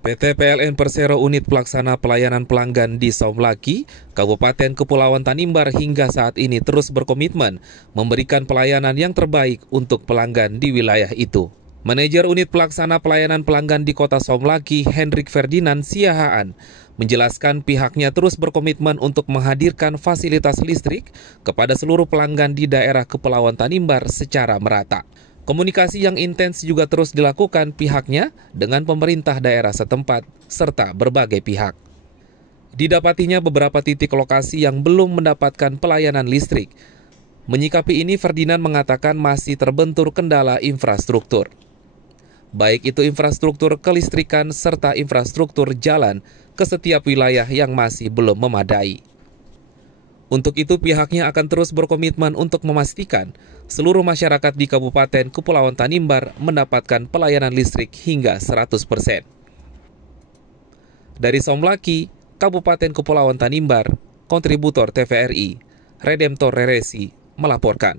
PT PLN Persero Unit Pelaksana Pelayanan Pelanggan di Somlaki, Kabupaten Kepulauan Tanimbar hingga saat ini terus berkomitmen memberikan pelayanan yang terbaik untuk pelanggan di wilayah itu. Manajer Unit Pelaksana Pelayanan Pelanggan di Kota Somlaki, Hendrik Ferdinand Siahaan, menjelaskan pihaknya terus berkomitmen untuk menghadirkan fasilitas listrik kepada seluruh pelanggan di daerah Kepulauan Tanimbar secara merata. Komunikasi yang intens juga terus dilakukan pihaknya dengan pemerintah daerah setempat serta berbagai pihak. Didapatinya beberapa titik lokasi yang belum mendapatkan pelayanan listrik. Menyikapi ini, Ferdinand mengatakan masih terbentur kendala infrastruktur. Baik itu infrastruktur kelistrikan serta infrastruktur jalan ke setiap wilayah yang masih belum memadai. Untuk itu pihaknya akan terus berkomitmen untuk memastikan seluruh masyarakat di Kabupaten Kepulauan Tanimbar mendapatkan pelayanan listrik hingga 100%. Dari Somlaki, Kabupaten Kepulauan Tanimbar, kontributor TVRI, Redemptor Reresi, melaporkan.